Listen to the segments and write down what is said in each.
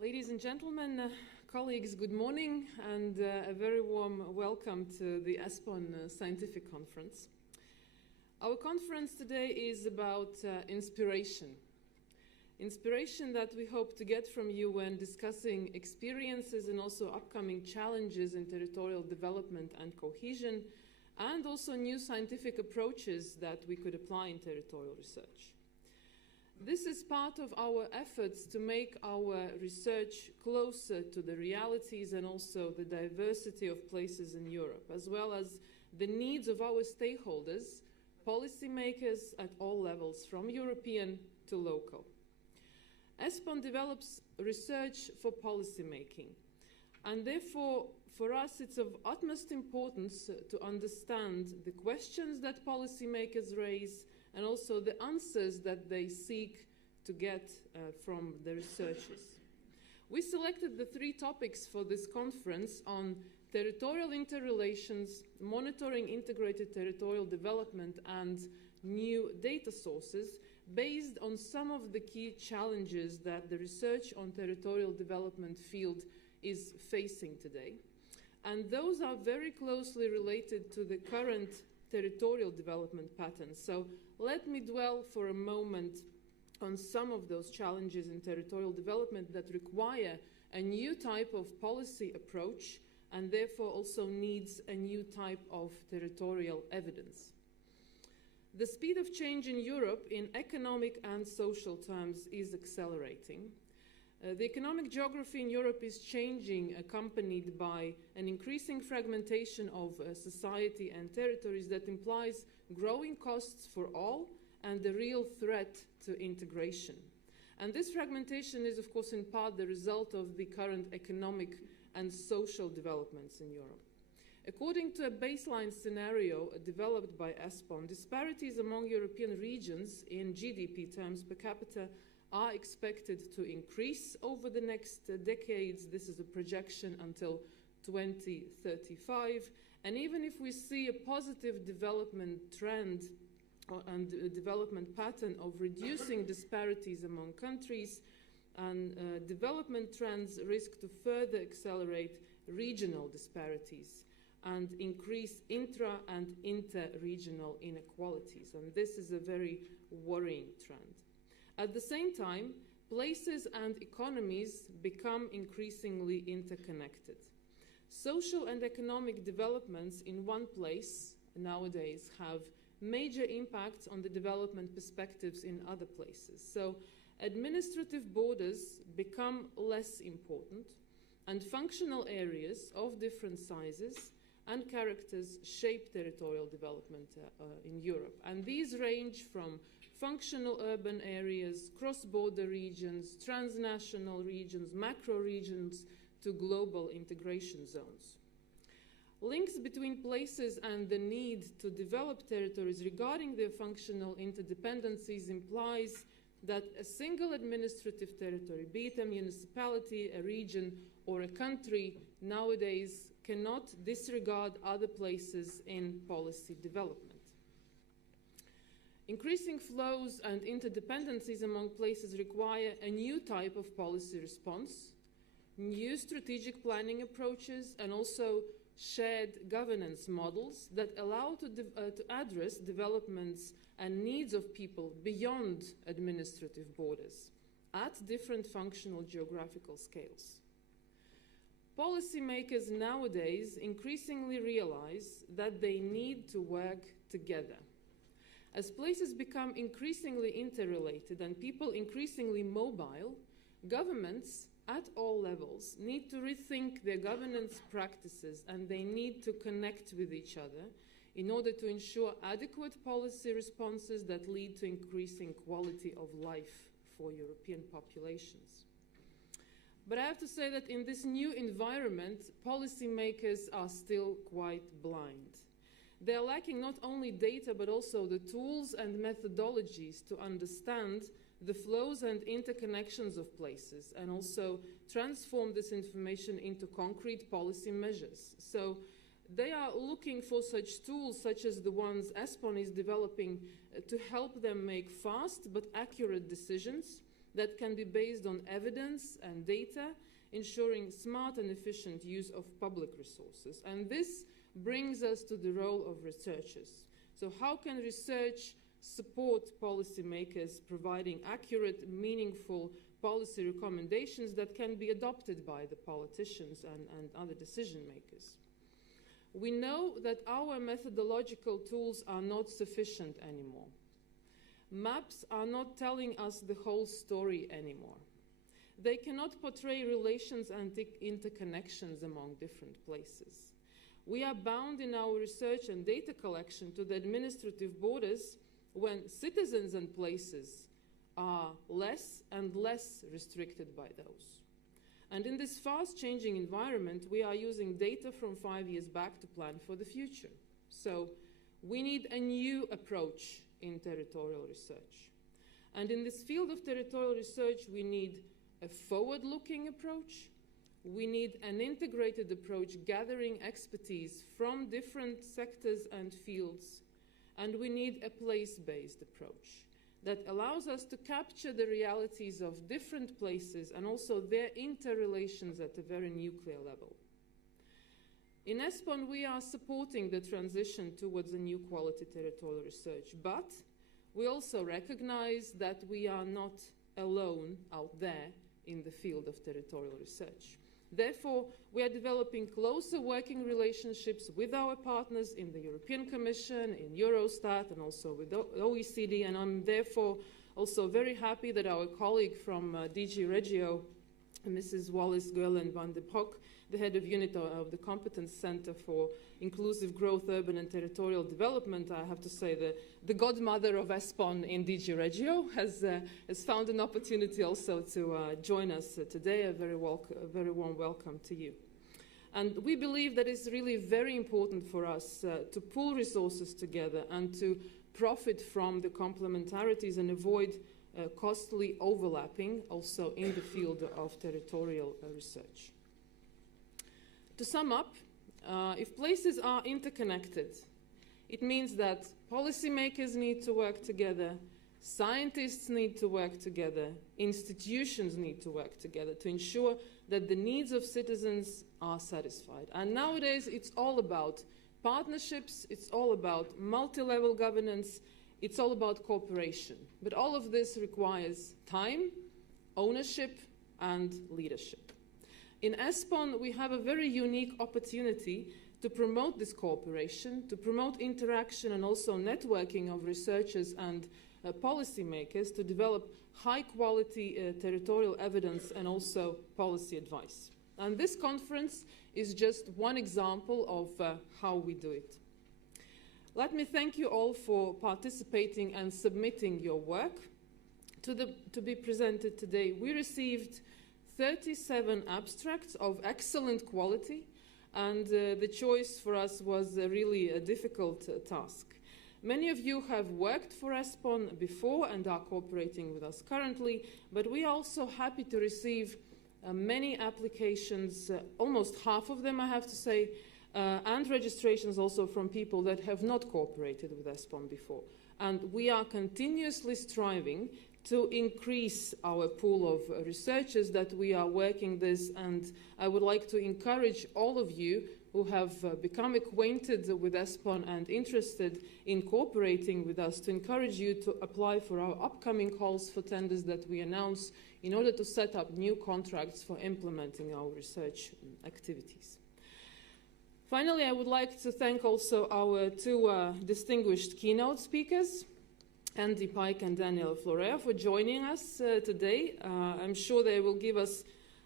Ladies and gentlemen, colleagues, good morning and a very warm welcome to the ESPON Scientific Conference. Our conference today is about inspiration. Inspiration that we hope to get from you when discussing experiences and also upcoming challenges in territorial development and cohesion, and also new scientific approaches that we could apply in territorial research. This is part of our efforts to make our research closer to the realities and also the diversity of places in Europe, as well as the needs of our stakeholders, policymakers at all levels, from European to local. ESPON develops research for policymaking, and therefore, for us, it's of utmost importance to understand the questions that policymakers raise and also the answers that they seek to get from the researchers. We selected the three topics for this conference on territorial interrelations, monitoring integrated territorial development, and new data sources based on some of the key challenges that the research on territorial development field is facing today. And those are very closely related to the current territorial development patterns. So let me dwell for a moment on some of those challenges in territorial development that require a new type of policy approach and therefore also needs a new type of territorial evidence. The speed of change in Europe in economic and social terms is accelerating. The economic geography in Europe is changing, accompanied by an increasing fragmentation of society and territories that implies growing costs for all and the real threat to integration. And this fragmentation is, of course, in part the result of the current economic and social developments in Europe. According to a baseline scenario developed by ESPON, disparities among European regions in GDP terms per capita are expected to increase over the next decades. This is a projection until 2035. And even if we see a positive development trend and a development pattern of reducing disparities among countries, and development trends risk to further accelerate regional disparities and increase intra- and inter-regional inequalities. And this is a very worrying trend. At the same time, places and economies become increasingly interconnected. Social and economic developments in one place nowadays have major impacts on the development perspectives in other places. So administrative borders become less important, and functional areas of different sizes and characters shape territorial development in Europe. And these range from functional urban areas, cross-border regions, transnational regions, macro regions, to global integration zones. Links between places and the need to develop territories regarding their functional interdependencies implies that a single administrative territory, be it a municipality, a region, or a country, nowadays cannot disregard other places in policy development. Increasing flows and interdependencies among places require a new type of policy response, new strategic planning approaches, and also shared governance models that allow to address developments and needs of people beyond administrative borders at different functional geographical scales. Policymakers nowadays increasingly realize that they need to work together. As places become increasingly interrelated and people increasingly mobile, governments at all levels need to rethink their governance practices, and they need to connect with each other in order to ensure adequate policy responses that lead to increasing quality of life for European populations. But I have to say that in this new environment, policymakers are still quite blind. They are lacking not only data, but also the tools and methodologies to understand the flows and interconnections of places and also transform this information into concrete policy measures. So they are looking for such tools such as the ones ESPON is developing to help them make fast but accurate decisions that can be based on evidence and data, ensuring smart and efficient use of public resources. And this brings us to the role of researchers. So how can research support policymakers providing accurate, meaningful policy recommendations that can be adopted by the politicians and other decision makers? We know that our methodological tools are not sufficient anymore. Maps are not telling us the whole story anymore. They cannot portray relations and interconnections among different places. We are bound in our research and data collection to the administrative borders when citizens and places are less and less restricted by those. And in this fast-changing environment, we are using data from 5 years back to plan for the future. So we need a new approach in territorial research. And in this field of territorial research, we need a forward-looking approach. We need an integrated approach gathering expertise from different sectors and fields. And we need a place-based approach that allows us to capture the realities of different places and also their interrelations at a very nuclear level. In ESPON, we are supporting the transition towards a new quality territorial research, but we also recognize that we are not alone out there in the field of territorial research. Therefore, we are developing closer working relationships with our partners in the European Commission, in Eurostat, and also with OECD, and I'm therefore also very happy that our colleague from DG Regio, Mrs. Wallis-Goerland van de Pock, the head of unit of the Competence Center for Inclusive Growth, Urban and Territorial Development, I have to say the godmother of ESPON in DG Regio, has found an opportunity also to join us today. A very warm welcome to you. And we believe that it's really very important for us to pool resources together and to profit from the complementarities and avoid costly overlapping also in the field of territorial research. To sum up, if places are interconnected, it means that policymakers need to work together, scientists need to work together, institutions need to work together to ensure that the needs of citizens are satisfied. And nowadays, it's all about partnerships, it's all about multi-level governance, it's all about cooperation. But all of this requires time, ownership, and leadership. In ESPON, we have a very unique opportunity to promote this cooperation, to promote interaction and also networking of researchers and policymakers to develop high-quality territorial evidence and also policy advice. And this conference is just one example of how we do it. Let me thank you all for participating and submitting your work to be presented today. We received 37 abstracts of excellent quality, and the choice for us was really a difficult task. Many of you have worked for ESPON before and are cooperating with us currently, but we are also happy to receive many applications, almost half of them I have to say, and registrations also from people that have not cooperated with ESPON before. And we are continuously striving to increase our pool of researchers that we are working this, and I would like to encourage all of you who have become acquainted with ESPON and interested in cooperating with us to encourage you to apply for our upcoming calls for tenders that we announce in order to set up new contracts for implementing our research activities. Finally, I would like to thank also our two distinguished keynote speakers, Andy Pike and Daniel Florea, for joining us today. I'm sure they will give us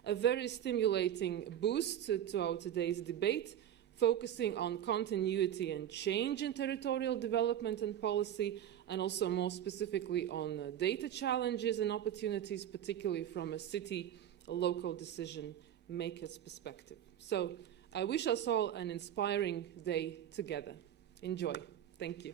a very stimulating boost to our today's debate, focusing on continuity and change in territorial development and policy, and also more specifically on data challenges and opportunities, particularly from a local decision maker's perspective. So I wish us all an inspiring day together. Enjoy. Thank you.